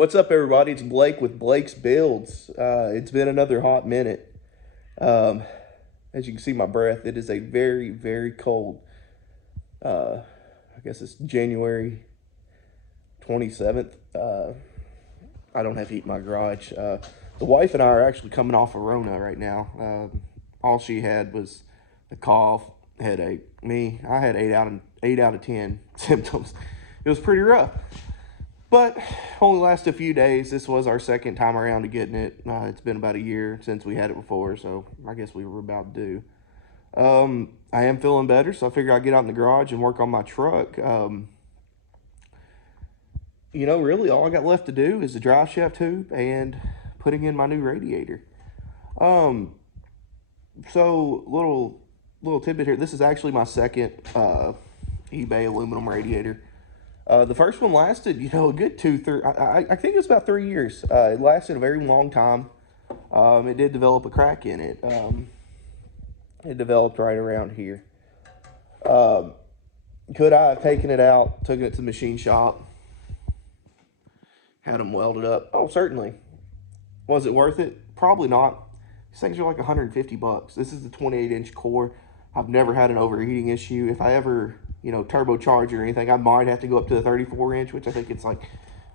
What's up, everybody? It's Blake with Blake's Builds. It's been another hot minute. Um, as you can see my breath, it is a very, very cold. I guess it's January 27th. I don't have heat in my garage. The wife and I are actually coming off of Rona right now. All she had was a cough, headache. I had 8 out of 10 symptoms. It was pretty rough. But only lasted a few days. This was our second time around to getting it. It's been about a year since we had it before, so I guess we were about due. I am feeling better, so I figured I'd get out in the garage and work on my truck. Really all I got left to do is the drive shaft tube and putting in my new radiator. So little tidbit here. This is actually my second eBay aluminum radiator. The first one lasted, a good 2-3. I think it was about 3 years. It lasted a very long time. It did develop a crack in it. It developed right around here. Could I have taken it out, taken it to the machine shop, had them welded up? Oh, certainly. Was it worth it? Probably not. These things are like 150 bucks. This is the 28-inch core. I've never had an overheating issue. If I ever, turbocharge or anything, I might have to go up to the 34-inch, which I think it's like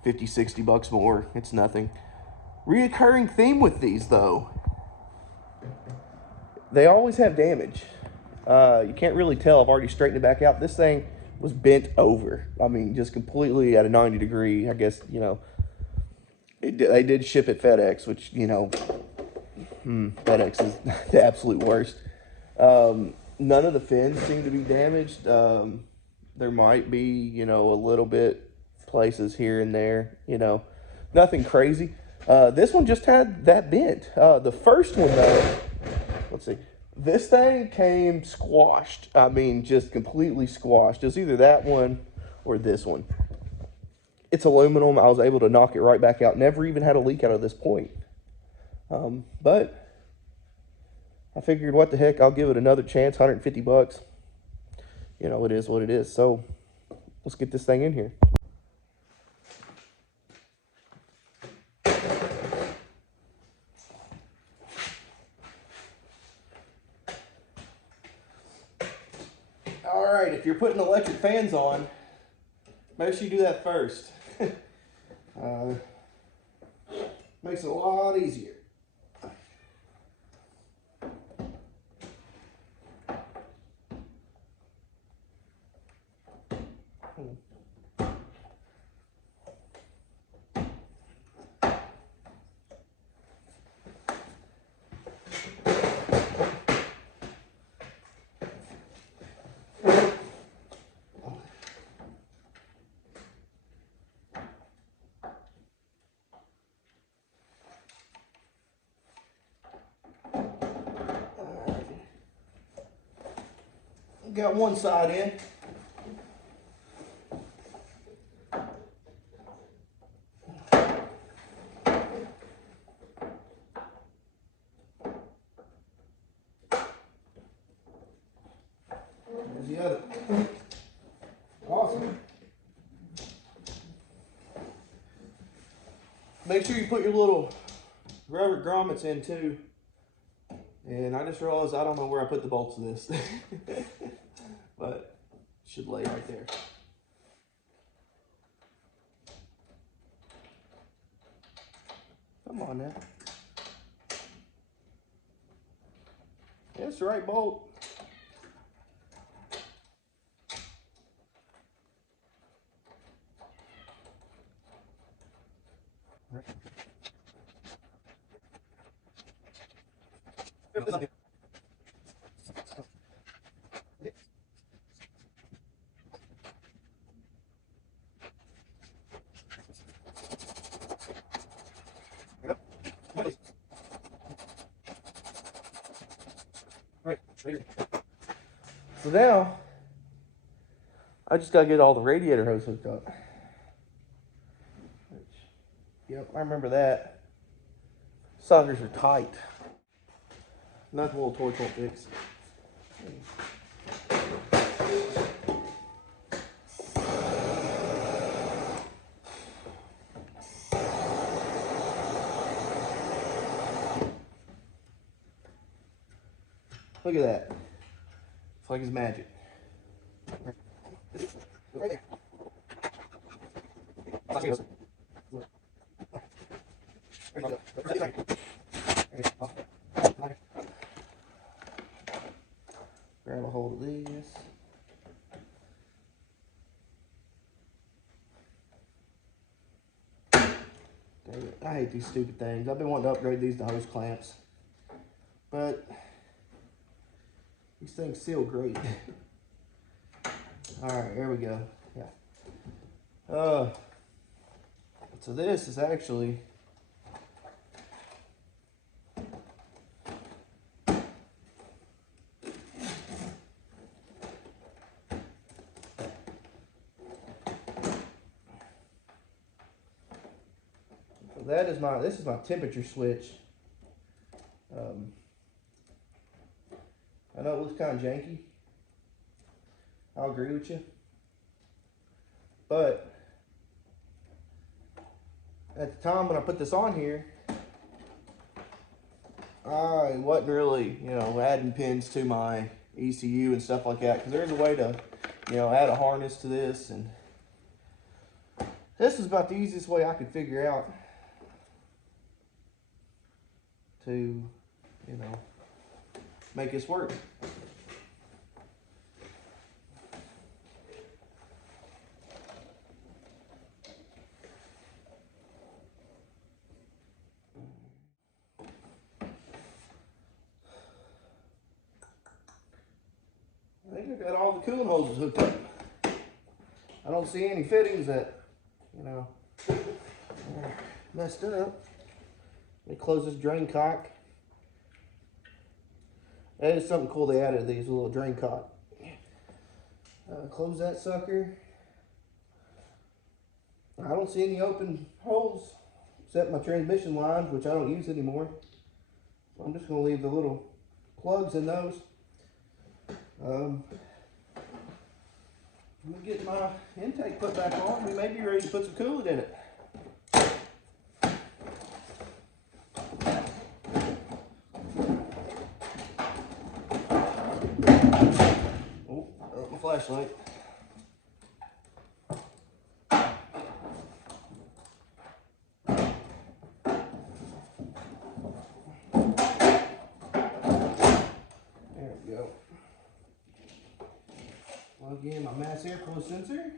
50, 60 bucks more. It's nothing. Reoccurring theme with these, though. They always have damage. You can't really tell. I've already straightened it back out. This thing was bent over. I mean, just completely at a 90 degree. I guess, they did ship at FedEx, which, FedEx is the absolute worst. None of the fins seem to be damaged. There might be, a little bit places here and there, nothing crazy. This one just had that bent. The first one, though, let's see. This thing came squashed. I mean, just completely squashed. It was either that one or this one. It's aluminum. I was able to knock it right back out. Never even had a leak out of this point. But I figured, what the heck, I'll give it another chance, 150 bucks. It is what it is. So let's get this thing in here. All right, if you're putting electric fans on, make sure you do that first. Makes it a lot easier. Got one side in. There's the other. Awesome. Make sure you put your little rubber grommets in too. And I just realized I don't know where I put the bolts of this. But it should lay right there. Come on now. That's the right bolt. So now, I just gotta get all the radiator hose hooked up. Yep, I remember that. Suckers are tight. Nothing a little torch won't fix. Look at that. It's like it's magic. Right there. Grab a hold of this. I hate these stupid things. I've been wanting to upgrade these to hose clamps, but these things seal great. All right, there we go. Yeah. So this is actually this is my temperature switch. I know it looks kind of janky. I'll agree with you. But at the time when I put this on here, I wasn't really, adding pins to my ECU and stuff like that, because there's a way to, add a harness to this, and this was about the easiest way I could figure out to, make this work. I think I got all the cooling hoses hooked up. I don't see any fittings that, messed up. Let me close this drain cock. That is something cool they added, these little drain cock. Close that sucker. I don't see any open holes except my transmission lines, which I don't use anymore. So I'm just going to leave the little plugs in those. I'm going to get my intake put back on. We may be ready to put some coolant in it. Oh, my flashlight. There we go. Plug in my mass airflow sensor.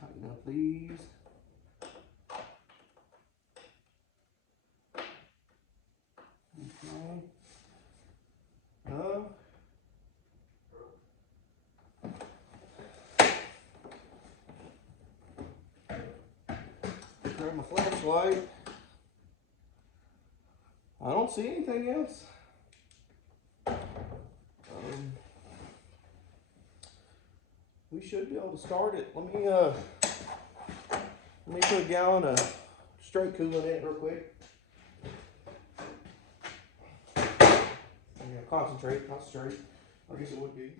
Tighten up these. Okay. Grab my flashlight. I don't see anything else. We should be able to start it. Let me put a gallon of straight coolant in it real quick. Concentrate, not straight. I guess it would be.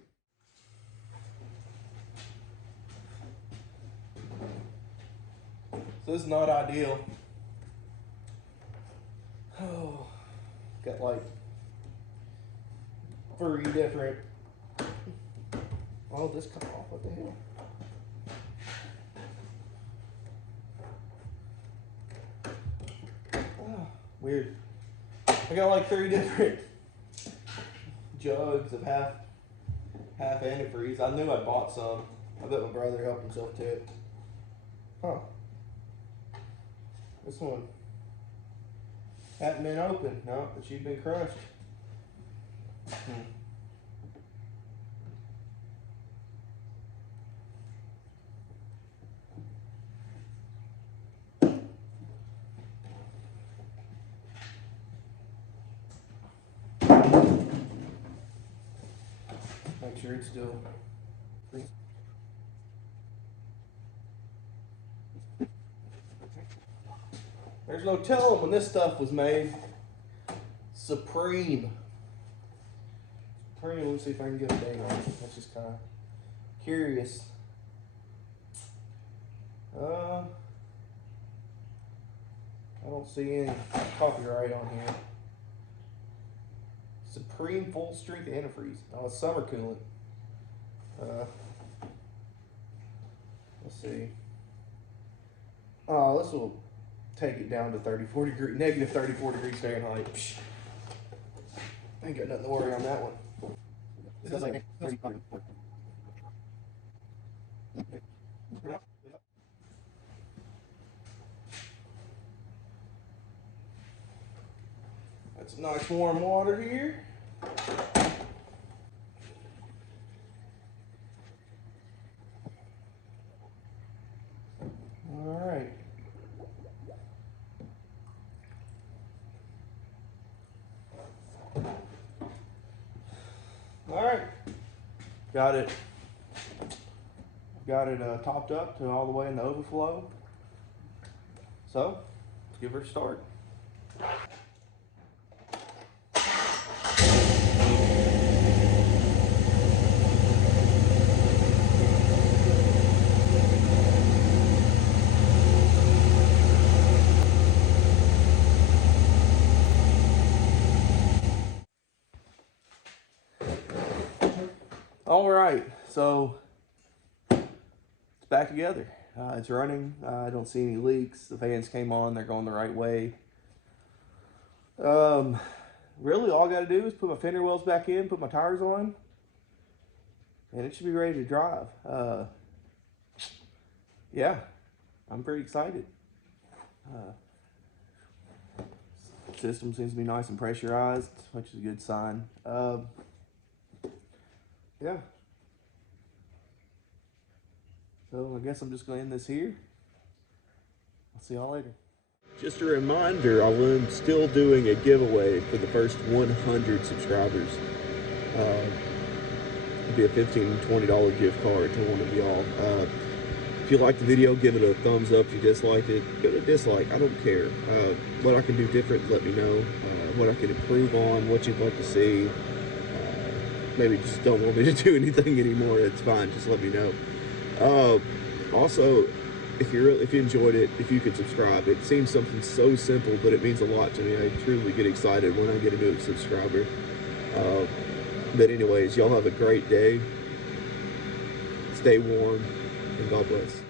So this is not ideal. Oh, got like 3 different. Oh, this come off. What the hell? Oh, weird. I got like 3 different jugs of half antifreeze. I knew I bought some. I bet my brother helped himself to it. Huh. This one hadn't been opened. No, but she'd been crushed. Make sure it's still free. There's no telling when this stuff was made. Supreme. Let me see if I can get a date on it. That's just kind of curious. I don't see any copyright on here. Supreme full strength antifreeze. Oh, it's summer coolant. Let's see. Oh, this will take it down to negative 34 degrees Fahrenheit. Psh. Ain't got nothing to worry on that one. That's nice warm water here. All right. All right. Got it topped up to all the way in the overflow. So let's give her a start. All right, so it's back together. It's running. I don't see any leaks. The fans came on. They're going the right way. Really, all I got to do is put my fender wells back in, put my tires on, and it should be ready to drive. Yeah, I'm pretty excited. System seems to be nice and pressurized, which is a good sign. Yeah. So I guess I'm just going to end this here. I'll see y'all later. Just a reminder, I'm still doing a giveaway for the first 100 subscribers. It'll be a $15, $20 gift card to one of y'all. If you liked the video, give it a thumbs up. If you disliked it, give it a dislike. I don't care. What I can do different, let me know. What I can improve on, what you'd like to see. Maybe just don't want me to do anything anymore. It's fine. Just let me know. Also, if you enjoyed it, if you could subscribe. It seems something so simple, but it means a lot to me. I truly get excited when I get a new subscriber. But anyways, y'all have a great day. Stay warm, and God bless.